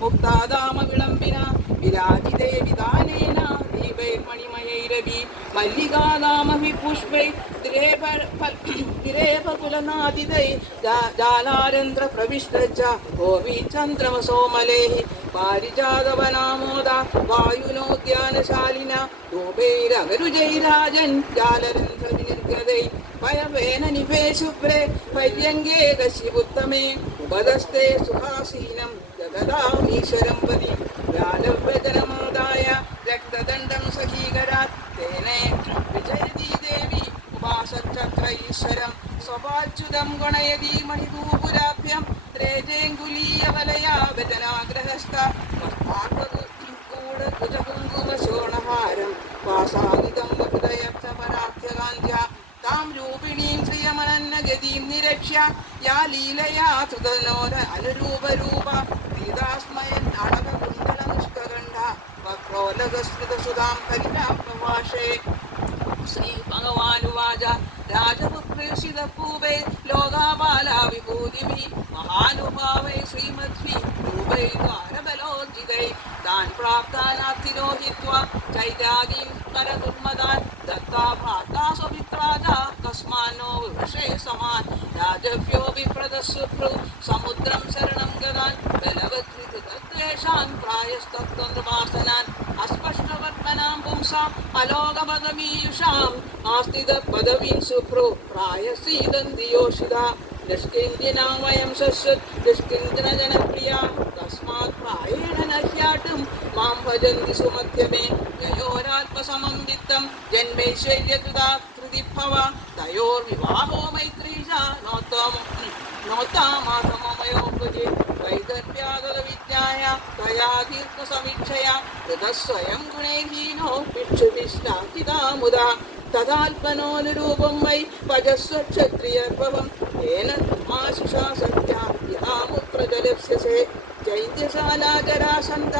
മുക്താദാമ വിളംബിന വിരാജിതേ വിധാനേന ദീപൈർമണിമയൈരവി മല്ലികാദാമഹി പുഷ്പൈ തിരേപകുലനാദിതൈ ജാലാരന്ധ്ര പ്രവിഷ്ട ഗോപി ചന്ദ്രമസോമലേഃ പാരിജാതവനാമോദ വായുനോദ്യാനശാലിന ധൂപൈരഗരുജൈരാജൻ ജാലരന്ധ്ര വിനിർഗതൈ പയവേന നിഭേ ശുഭ്രേ പര്യങ്കേ കശ്യപുത്തമേ ഉപദസ്തേ സുഹാസീനം ജഗദാമീശ്വരം പതി വ്യാലവ്യജനമോദായ രക്തദണ്ഡം സഖീകരാത് തേനേ വിജയതീ ദേവി ഉപാസചക്ര ഈശ്വരം സ്വപാച്യുതം ഗണയതി മണിദൂപുരാഭ്യം രേജേങ്കുലീയവലയാ വ്യജനാഗ്രഹസ്ഥ കുജകുങ്കുമശോണഹാരം വാസാദിതം ഹൃദയപരാർത്ഥകാന്ധ്യ താം രൂപിണീം ശ്രിയമനന്നഗതിം നിരക്ഷ്യ യാ ലീലയാ സുതനോര അനുരൂപരൂപ പ്രീതാസ്മയൻ നാടകകുണ്ടലനിഷ്കകണ്ഠ വക്രോലകസ്മൃതസുതാം ഹരിതാം പ്രഭാഷേ ശ്രീ ഭഗവാനുവാച രാജപുത്രേഷിതപൂവൈ ലോകാപാലാ വിഭൂതിഭി മഹാനുഭാവൈ ശ്രീമദ്ഭി രൂപൈ ദ്വാരബലോർജിതൈ താൻ പ്രാപ്താനാർത്ഥിനോ ഹിത്വാ ചൈത്യാദീൻ കരദുർമദാൻ ദത്താ ഭ്രാതാ സ്വമിത്രാജ കസ്മാന്നോ വിവശേ സമാൻ രാജഭ്യോ വിപ്രദസ്സുഭൃ സമുദ്രം ശരണം ഗതാൻ ബലവദ്വിതദ്വേഷാൻ പ്രായസ്തത്വനിർവാസനാൻ അസ്പഷ്ടവർത്തനാം പുംസാം അലോകപദമീയുഷാം ആസ്തിത പദവീൻ സുഭ്രോ പ്രായസീദന്തിയോഷിത നിഷ്കിഞ്ചിനാം വയം ശശ്വത് നിഷ്കിഞ്ചന ജനപ്രിയ തസ്മാത് പ്രായേണ നഹ്യാട്ടും മാം ഭജന്തി സുമധ്യമേ യയോരാത്മസമം വിത്തം ജന്മൈശ്വര്യകൃതാ കൃതിഭവ തയോർവിവാഹോ മൈത്രീജ നോത്താമാസമമയോപജേ വൈദർഭ്യാഗതവിജ്ഞായ തയാദീർഘസമീക്ഷയ ഹൃതസ്വയം ഗുണൈഹീനോ ഭിക്ഷുഭിഷ്ടാകിതാമുദാ തഥാൽപനോനുരൂപം വൈ ഭജസ്വ ക്ഷത്രിയർഭവം ഏന ആശിഷാ സത്യ യാമുത്ര ജലസ്യസേ ചൈത്യശാലാജരാസന്ത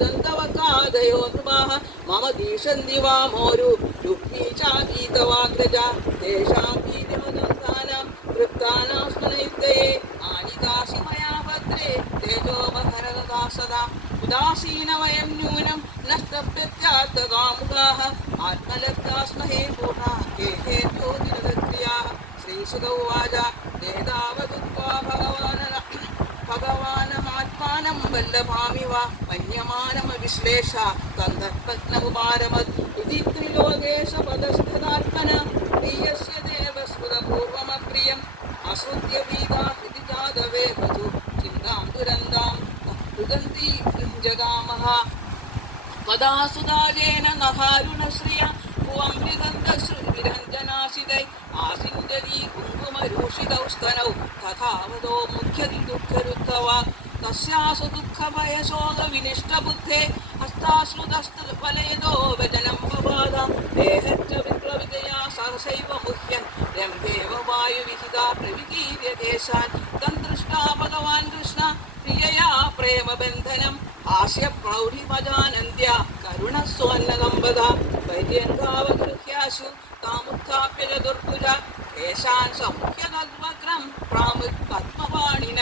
ദന്തവക്രാദയോ നൃപാഃ മമ ദീശന്തി വാമോരു യുക്തി ചാഗീതവാഗ്രജ തേഷാം വീര്യമദന്താനാം തൃപ്താനാം സ്മനൈത്യയേ ആനിദാസി മയാ ഭദ്രേ തേജോമഹരഗതാ സദാ ഉദാസീന വയം ന്യൂനം നഷ്ടപ്രത്യാത്തകാമുകാഃ ആത്മലബ്ധാസ്മഹേ പൂർണാ കേഹേ ജ്യോതിരക്രിയാഃ ശ്രീശുക ഉവാച ഏതാവതുക്വാ ഭഗവാനമാത്മാനം വല്ലഭാമിവ മന്യമാനമവിശ്ലേഷ കന്ധർപ്പത്നകുമാരമത് ഇതി ത്രിലോകേശ പദസ്ഥതാർപ്പന പ്രിയസ്യ ദേവസ്മൃതപൂർവമപ്രിയം അശ്രുത്യ വീതാ ഇതി ജാതവേ വധു ചിന്താം ദുരന്താം ദുരന്തി ജഗാമഹ പദാസുദാജേന നഹാരുണശ്രിയ ഭുവമൃതന്തശ്രുവിരഞ്ജനാശിതൈ ആസിഞ്ചലീ കുങ്കുമരൂഷിതൗ സ്തനൗ തഥാവതോ മുഖ്യതി ദുഃഖരുദ്ധവാ തസ്യാസു ദുഃഖഭയശോകവിനിഷ്ടബുദ്ധേ ഹസ്താശ്രുതസ്തുവലയതോ വചനം വവാദ ദേഹച്ച വിപ്ലവിതയാ സഹസൈവ മുഹ്യൻ രംഭേവ വായുവിഹിതാ പ്രവികീര്യദേശാൻ തം ദൃഷ്ടാ ഭഗവാൻ കൃഷ്ണ പ്രിയയാ പ്രേമബന്ധനം ആസ്യ പ്രൗഢിമജാനന്ദ്യ കരുണസ്വന്നകമ്പദ പര്യങ്കാവഗൃഹ്യാശു താമുത്ഥാപ്യ ചതുർഭുജ കേശാൻ സമുഖ്യതദ്വക്രം പ്രാമുത്പത്മപാണിന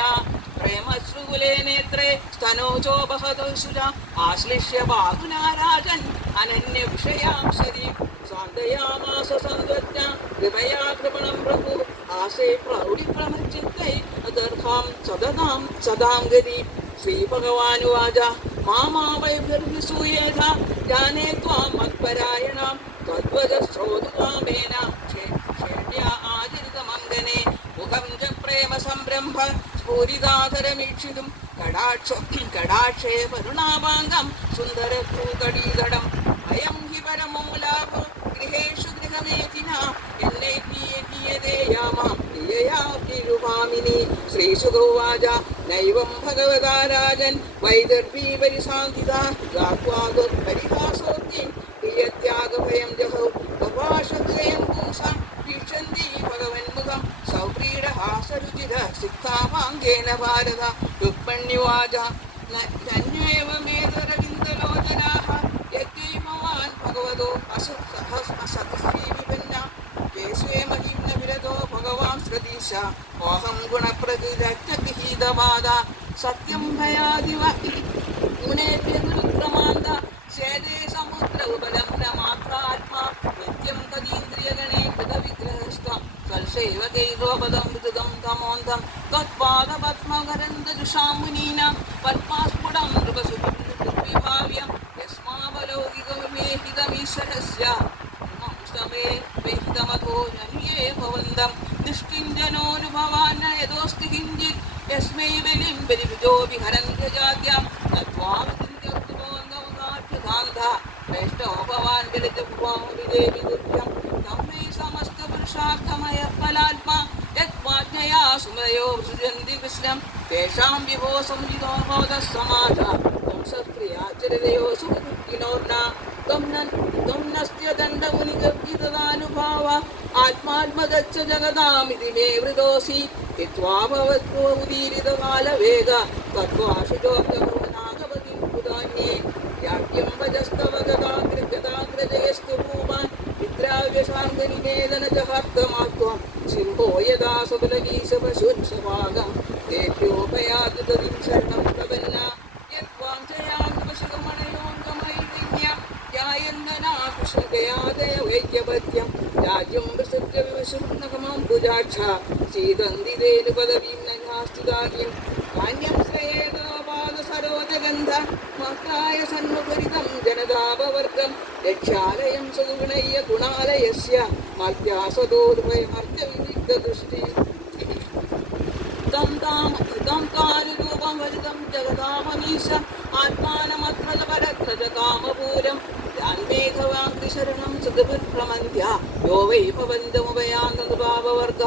പ്രേമശ്രുകുലേ നേത്രേ സ്തനോചോപഹതസുജ ആശ്ലിഷ്യ ബാഹുനാ രാജൻ അനന്യ വിഷയാം ശരീം സ്വാന്തയാമാസ സംവജ്ഞ കൃപയാ കൃപണം പ്രഭു ആസേ പ്രൗഢിപ്രമച്ചിത്തൈ അദർഹാം സദതാം സദാംഗതി ശ്രീഭഗവാനുവാച മാമാവൈഭിർവിസൂയേധ ജാനേ ത്വാം മത്പരായണാം ത്വദ്വചശ്രോതുകാമേന ക്ഷേണ്യാ ആചരിതമംഗനെ മുഖം ച പ്രേമ സംരംഭ സ്ഫുരിതാധരമീക്ഷിതും കടാക്ഷേ വരുണാഭാംഗം സുന്ദരഭൂകടീതടം അയം ഹി പരമോ ലാഭ ഗൃഹേഷു ഗൃഹമേധിന എന്നെ പ്രിയതേയാമാം പ്രിയയാഭിരുഭാമിനി ശ്രീശുകൗവാച നൈവം ഭഗവതാ രാജൻ വൈദർഭീ പരിസാന്തിതാ ഗാത്വാഗോത്പരിഹാസോക്തിം പ്രിയത്യാഗഭയം ജഹൗ ഗവാഷഹൃദയം പുംസാം വീക്ഷന്തി ഭഗവന്മുഖം സൗക്രീഡഹാസരുചിത സിക്താഭാംഗേന ഭാരത രുക്മണ്യുവാച ധന്യേവമേതരവിന്ദലോചനാഃ യദ്വൈ ഭവാൻ ഭഗവതോ അസഹസ്രീവിപന്ന കേശവേ മഹിംന വിരതോ ഭഗവാൻ ശ്രദീശ ഓഹം ഗുണപ്രകൃതജ്ഞഗൃഹീത ഹിതപാദ സത്യം ഭയാദിവ ഗുണേഭ്യഗുരുക്രമാന്ത ശേദേ സമുദ്ര ഉപലംന മാത്രാത്മാ നിത്യം തദീന്ദ്രിയഗണേ കൃതവിഗ്രഹസ്ഥ സൽസൈവ കൈതോപദം വിദുദം തമോന്തം തത്പാദപത്മകരന്തജുഷാം മുനീനാം പത്മാസ്ഫുടം നൃപസുവിഭാവ്യം യസ്മാവലൗകികമേഹിതമീശ്വരസ്യ ഇമംസ്തമേ മേഹിതമധോ നന്യേ ഭവന്തം നിഷ്കിഞ്ചനോനുഭവാന്ന യദോസ്തി കിഞ്ചിത് യസ്മൈ ബലിം ബലിവിജോ വിഹരന്ത്യജാത്യാം തത്വാവിന്ദ്യോക്തിബോധവകാഠ്യകാന്ത ശ്രേഷ്ഠോഭവാൻ ബലിജഭുവാം വിദേവി ദുർഗ്യം തമ്മൈ സമസ്തപുരുഷാർത്ഥമയ ഫലാത്മാ യത്വാജ്ഞയാ സുമയോ സൃജന്തി കൃഷ്ണം തേഷാം വിഭോ സംജിതോ ബോധഃ സമാധ ത്വം സക്രിയാചരിതയോ സുഖദുഃഖിനോർന ത്വം നസ്ത്യദണ്ഡമുനിഗർഭിതദാനുഭാവ ആത്മാത്മദച്ഛ ജഗതാമിതി മേ വൃതോസി ഹിത്വാ ഭവത്വ ഉദീരിതകാലവേഗ തത്വാശുചോക്തഭവനാഗപതിം പുതാന്യേ യാജ്ഞം ഭജസ്തവ ഗതാഗ്രജയസ്തു ഭൂമാൻ വിദ്രാവ്യശാന്തനിവേദന ജഹാർത്തമാത്വം സിംഹോ യഥാ സബലഗീശപശുൻസഭാഗം തേഭ്യോപയാതി തദിം ശരണം പ്രപന്ന യദ്വാഞ്ചയാം പശുകമണയോങ്കമൈതിന്യം യായന്തനാ കൃഷ്ണകയാദയ വൈദ്യപത്യം രാജ്യം വിസൃജ്യ വിവശുർണകമാം ഭുജാക്ഷ സീതന്തിതേനു പദവീം നന്യാസ്തുതാഗ്യം കാന്യം ശ്രേയേതോപാദ സരോജഗന്ധ മഹായ സന്മുഖരിതം ജനതാപവർഗം രക്ഷാലയം സഗുണയ്യ ഗുണാലയസ്യ മർത്യാസദോർഭയമർത്യവിദിഗ്ധദൃഷ്ടി തം താനുരൂപം വരിതം ജഗതാമനീശ ആത്മാനമത്രജപരത്രജ കാമപൂരം ാംഗിശരണം സുഖവിഭ്രമന്ത്യ യോ വൈ ഭവന്തമുപയാന്തനുഭാവവർഗ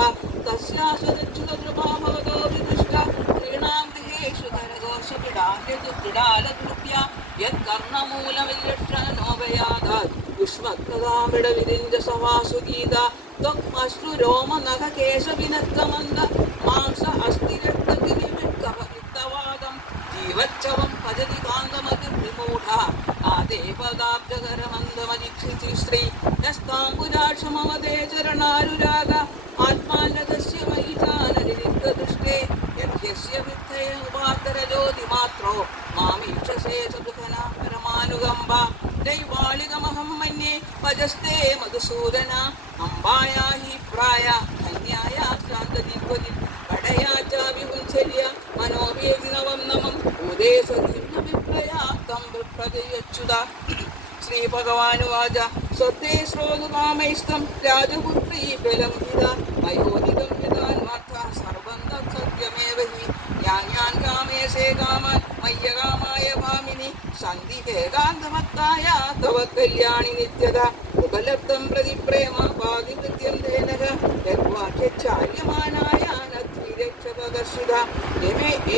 തസ്യാസ്വദച്യുതൃഭാവവതോ വിദൃഷ്ട സ്ത്രീണാം ഗൃഹേഷു ധനഘോഷപിടാലദുർപ്യ യത്കർണമൂലമില്ലക്ഷണോപയാതാത് പുഷ്മക്തതാമൃഡവിരിഞ്ച സവാസുഗീത ത്വക്മശ്രുരോമനഖകേശവിനക്തമന്ദ മാംസ അസ്ഥിരക്തവാദം ജീവച്ഛവം ഭജതി കാന്തമതിർവിമൂഢ ആദേപദാബ്ജകരമന്ദമജിക്ഷിതി ശ്രീ യസ്താംബുജാക്ഷമമതേ ചരണാരുരാഗ ആത്മാനതസ്യ മയിചാനരിക്തദൃഷ്ടേ യദ്യസ്യ വിദ്ധയ ഉപാത്തരജ്യോതിമാത്രോ മാമീക്ഷസേ സദുഘന പരമാനുകമ്പ ദൈവാളികമഹം മന്യേ ഭജസ്തേ മധുസൂദന അംബായാ ഹി പ്രായ ധന്യായ ശാന്തദിഗ്വതി കടയാ ച വിപുഞ്ചര്യ മനോവേദിനവം നമം ഉദയസവിപ്രയാക്തം വൃക്ഷതയച്യുത ശ്രീ ഭഗവാനുവാച സ്വത്തേ ശ്രോതുകാമൈസ്തം രാജപുത്രീ ബലംഹിത മയോനിതം യഥാന്മാർത്ഥ സർവം തത്സത്യമേവ ഹി യാൻ കാമേശേ കാമാൻ മയ്യകാമായ ഭാമിനി സന്ധിഹേകാന്തമത്തായ തവ കല്യാണി നിത്യത ഉപലബ്ധം പ്രതി പ്രേമ പാതിവൃത്യം ധേനക യദ്വാക്യചാര്യമാനായ നദ്വിരക്ഷപകർഷിത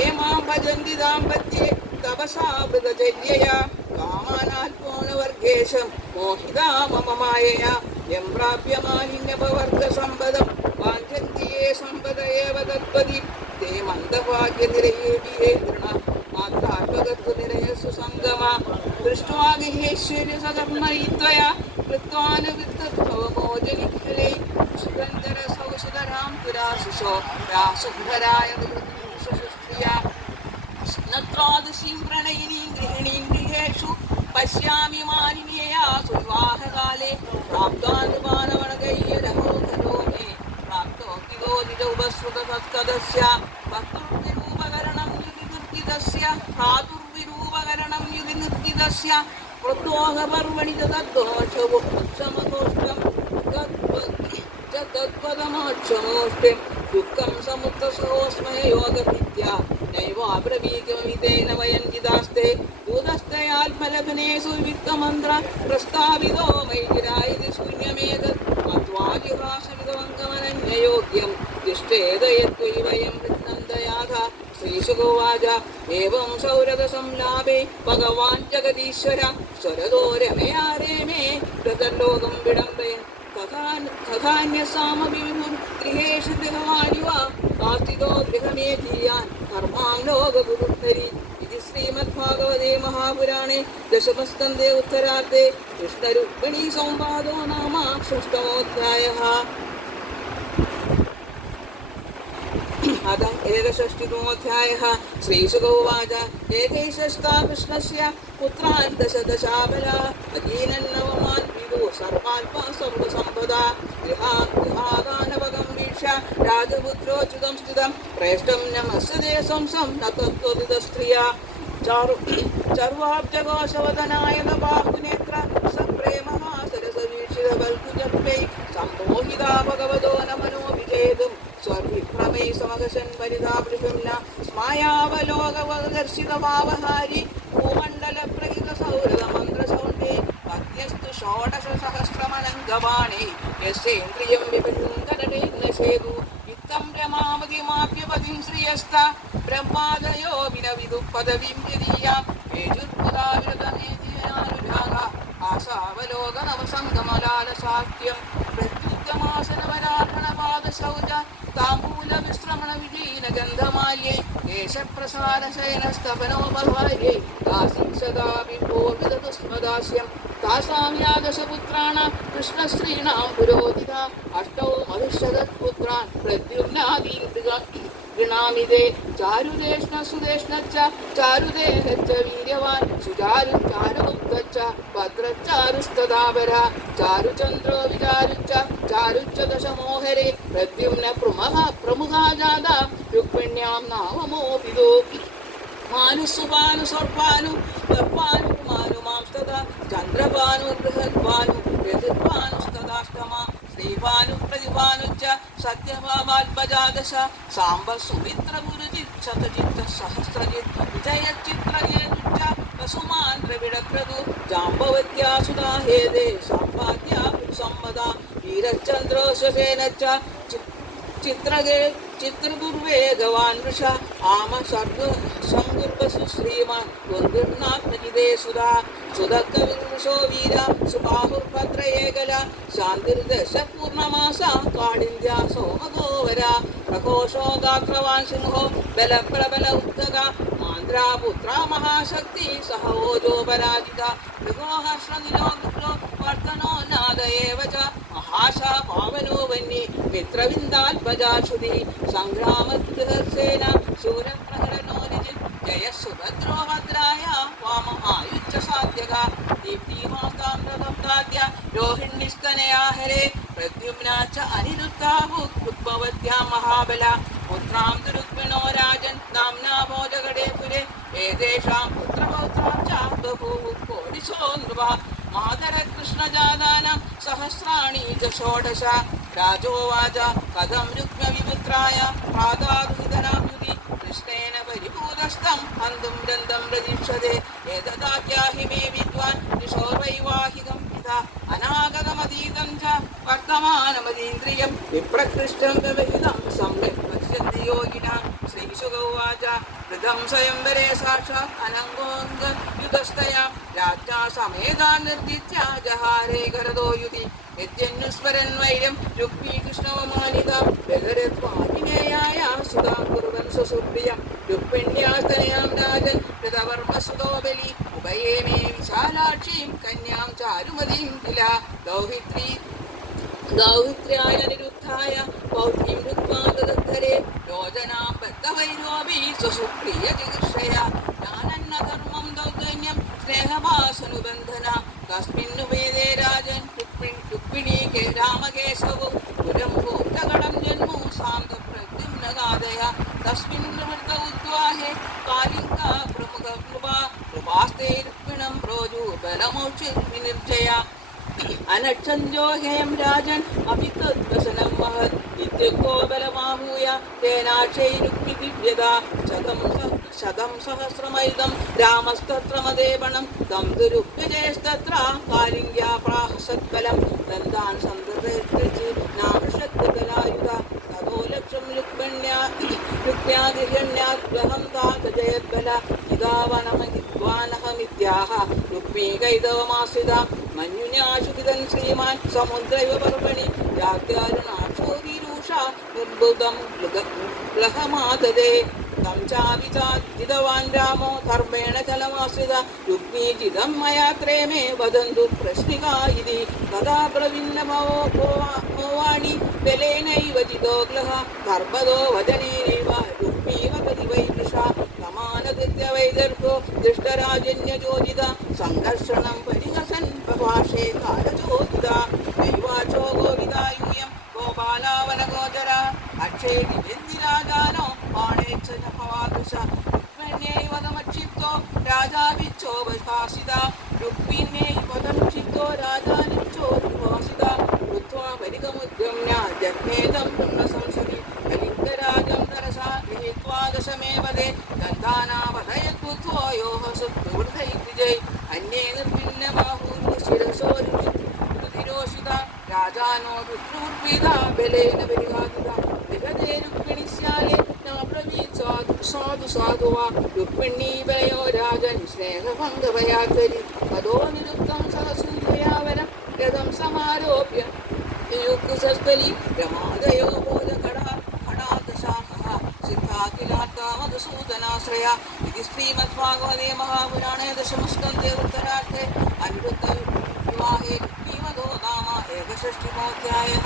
ഏമാം ഭജന്തി ദാമ്പത്യെ തപസാ വൃതചര്യയാ കാമാനാത്മോനവർഗേശം മോഹിതാ മമ മായയാ യം പ്രാപ്യ മാലിന്യപവർഗസമ്പദം വാഞ്ചന്തി യേ സമ്പദ ഏവ തത്പതി തേ മന്ദഭാഗ്യനിരയേ തൃണ മാത്രാത്മകത്വനിരയസു സംഗമ ദൃഷ്ട്വാ ഗൃഹേശ്വര്യ സകർമ്മയിത്വയാ കൃത്വാനുവിത്തഭവമോചനിഖിലേ സുഗന്ധരസൗഷധരാം പുരാശിഷോ രാസുന്ധരായ വിവൃതിസ്ത്രിയാ നത്രാദശീം പ്രണയിനീം ഗൃഹിണീം ഗൃഹേഷു പശ്യാമി മാലിന്യയാ സുവിവാഹകാലേ പ്രാപ്താനുപാനവണകയ്യരഹോ ഖരോമേ പ്രാപ്തോക്തിദോ നിജൗപശ്രുതസത്കദസ്യ ഭക്തൃവിരൂപകരണം യുതിനിർത്തിതസ്യ ഭ്രാതുർവിരൂപകരണം യുതിനിർത്തിതസ്യ പ്രദ്വാഹപർവണി തദ്ദോഷവോ സമകോഷ്ടം തത്പദമാക്ഷമോഷ്ടം ദുഃഖം സമുദ്രസഹോസ്മയ യോഗവിദ്യ നൈവാബ്രവീകമിതേന വയഞ്ചിതാസ്തേ ഭൂതസ്ഥയാത്മലഭനേഷു വിത്തമന്ത്ര പ്രസ്താവിതോ മൈരായത് ശൂന്യമേതത് മത്വാജിഹാസമിതമംഗമനന്യയോഗ്യം തിഷ്ഠേതയത്വൈ വയം വൃത്നന്ദയാഥ ശ്രീശുകോവാച ഏവം സൗരത സംലാപേ ഭഗവാൻ ജഗദീശ്വര സ്വരതോ രമയാ രേമേ പ്രതർലോകം വിടംബയൻ തഥാന്യസാമപി ഗൃഹേഷു ഗൃഹവാണിവ കാർത്തികോ ഗൃഹമേ ധീയാൻ കർമാം ലോകഗുരുദ്ധരി ഇതി ശ്രീമദ്ഭാഗവതേ മഹാപുരാണേ ദശമസ്കന്ധേ ഉത്തരാർദ്ധേ കൃഷ്ണരുക്മിണീ സംവാദോ നാമ ഷഷ്ടമോധ്യായഃ. अथ एकषष्टितमोऽध्यायः। श्रीशुक उवाच एकैषष्टा कृष्णस्य पुत्रान् दशदशाबला अजीनन्नवमान् विदुः सर्वाल्पा सर्वसम्पदा गृहादानवगं वीक्ष्य राजपुत्रोच्युतं स्थितं प्रेष्ठं नमस्ते संसं न तत्त्वविदस्त्रिया चर्वाब्जकोशवदनाय बाहुनेत्र सप्रेमः सरसवीक्षितबल्कुजप्यै सम्मोहिता भगवतो नमनो विजेतुं स्वर्विभ्रमै समगशन् परिधावृभिम्न स्मायावलोकवदर्शितभावहारि भूमण्डलप्रहितसौरभमन्त्रसौण्डे पत्न्यस्तु षोडशसहस्रमनङ्गबाणे यस्येन्द्रियं विभुङ्गनटे नशेदु इत्थं रमावतिमाप्यपतिं श्रियस्ता ब्रह्मादयो विनविदुः पदवीं यदीयां येजुर्पुराविरतमेधियानुरागा आशावलोकनवसङ्गमलालसाख्यं प्रत्युद्यमासनवराधनपादशौच ताम्बूलविश्रमणविलीनगन्धमाल्ये केशप्रसारशयनस्तपनोपहार्ये दासीं सदा बिम्बो विदतु स्मदास्यं तासां यादशपुत्राणां कृष्णश्रीणां पुरोहिता अष्टौ मधुशतपुत्रान् प्रद्युम्नादीन् गृणामिते चारुदेष्ण सुदेष्णच्च चारुदेहच्च वीर्यवान् सुचारुचारुगुप्तच्च भद्रच्चारुस्तदावरा चारुचन्द्रो विचारुच्च चारुच्च दशमोहरे प्रद्युम्न प्रमुखा जाता रुक्मिण्यां नाममोऽपिदो मानुसुभानु सर्वानु सर्वानु मांस्तदा चन्द्रभानु बृहद्भानु ऋतुर्भानुस्तदाष्टमा श्रीभानु प्रतिभानुश्च सत्यभामात्मजादश साम्ब सुमित्रगुरुजित् शतजित् सहस्रजित् विजयचित्रजेतुश्च वसुमान् द्रविडक्रतु जाम्बवत्या सुधा हेदे सम्पाद्या संवदा वीरचन्द्रो स्वसेनश्च चित्रगे चित्रदुर्वे गवान् वृषा आम संगुर्वसु श्रीमान् गुन्धुर्नात्मजिदे सुधा सुधकविर्वृषो वीरा सुबाहुर्भद्रयेगला शान्तिर्दश पूर्णमासा काडिन्द्या सोमगोवरा प्रकोशो गात्रवान् सिंहो बलप्रबल उद्गगा मान्द्रा पुत्रा महाशक्ति सह ओजो पराजिता मृगोः श्रनिलो विप्रो वर्तनो नाद एव च महाशा पावनो वन्ये मित्रविन्दाल्पजाशुधि सङ्ग्रामगृहसेना शूरप्रहरणो निजित् जय सुभद्रो भद्राय वामहायुच्च साध्यगा दीप्तिमातां रथप्ताद्य रोहिणीस्तनया हरे प्रद्युम्ना च अनिरुद्धाभूद्भवत्या महाबला पुत्रां तु रुक्मिणो राजन् नाम्ना भोजगडे पुरे एतेषां पुत्रपौत्रां च बभूवुः कोटिशो नृपः मातरकृष्णजातानां सहस्राणि च षोडश राजोवाच कथं रुक्मविपुत्राय प्रादादुहितनाम्युति कृष्णेन परिपूतस्तं हन्तुं वृन्दं प्रदीक्षते एतदाख्याहि मे विद्वान् किशोर्वैवाहिकं पिता अनागतमतीतं च वर्तमानमतीन्द्रियं विप्रकृष्टं व्यवहितं सम्यक् पश्यन्ति योगिनः श्रीशुक उवाच वृद्धं स्वयंवरे साक्षात् अनङ्गोऽङ्गयुतस्तया राज्ञा समेधा निर्जित्य जहारे गरदो युति यद्यन्नुस्मरन् वैर्यं रुक्मीकृष्णवमानिता व्यगरत्वाजिनेयाय सुधां कुर्वन् स्वसुप्रियं रुक्मिण्यास्तनयां राजन् कृतवर्मसुतो बलि उभये मे विशालाक्षीं कन्यां चारुमतीं किल दौहित्र्याय निरुद्धाय पौत्रीं रुक्मा ददद्धरे योजनां बद्धवैरोऽपि स्वसुप्रियजिगीर्षया ज्ञानन्न धर्मं दौर्जन्यं स्नेहभासनुबन्धना तस्मिन् वेदे राजन् रुक्मिणी के रामकेशवौ पुरं भूतगणं जन्मु सान्तप्रद्युम्नगादय तस्मिन् निवृत्त उद्वाहे कालिका प्रमुखकृपा कृपास्ते रुक्मिणं प्रोजु बलमौषिर्विनिर्जया अनक्षञ्जो हेम राजन् अपि तद्वसनं महत् इत्युक्तो बलमाहूय तेनाक्षैरुक्मिदिव्यदा शतं सहस्रमैदं रामस्तत्र मदेवणं तं तु रुक्मिजयस्तत्र कालिङ्ग्या प्राहसत्बलं दन्तान् सन्दर्भेत्रिचि नामशक्तिकलायुधा ततो लक्ष्यं रुक्म्यादिहण्याद्वहं तात जयद्बला इदावनमहिद्वानहमित्याह रुक्मीकैतवमाश्रिता मन्युन्याशुकितं श्रीमान् समुद्रैव पर्वणि यात्यारुणाक्षोदिरूषा निर्बुधं ग्लहमाददे तं चापि जितवान् रामो धर्मेण चलमाश्रित रुक्मी जितं मया प्रेमे वदन्तु प्रश्निका इति तदा प्रविन्नमो वाणि बलेनैव जितोऽग्लः धर्मदो वदनेनैव रुक्मी वदति वै वृषा समानकृत्य वैदर्भो दृष्टराजन्यचोदित सङ्घर्षणं परिहसन् प्रभाषे कालचोदिता दैवाचो गोविदा यूयं गोपालावनगोचर अक्षेति वेन्दिराजानो बाणेच्छ च भवादृश रुक्मिण्यैवदमक्षिप्तो राजाभिच्छोपभासिता रुक्मिण्यैवदमक्षिप्तो राजानिच्छोपभासिता कृत्वा परिगमुद्गम्य जग्नेदं ब्रह्मसंसदि कलिङ्गराजं तरसा गृहीत्वा दशमेवदे दन्तानावधयत्कृत्वो योः सुप्रवृद्धैर्विजय अन्ये निर्भिन्नबाहुर्शिरसोरिरोषिता राजानो दुर्विधा बलेन परिघातिता विगते रुक्मिणीस्याले न ब्रवीत् साधु साधु वा रुक्मिणी वयो राजन् स्नेहभङ्गभयात्तरि ततो निरुक्तं सह सूर्ययावनं रथं समारोप्य युक्कुशस्थली रमादयो भोजकड़ा खडादशाखः सिद्धा किलार्ता मधुसूदनाश्रया इति श्रीमद्भागवते महापुराणे दशमस्कन्धे उत्तरार्धे अनिरुद्धविवाहे रुक्मीवधो नाम एकषष्टिमोऽध्यायः।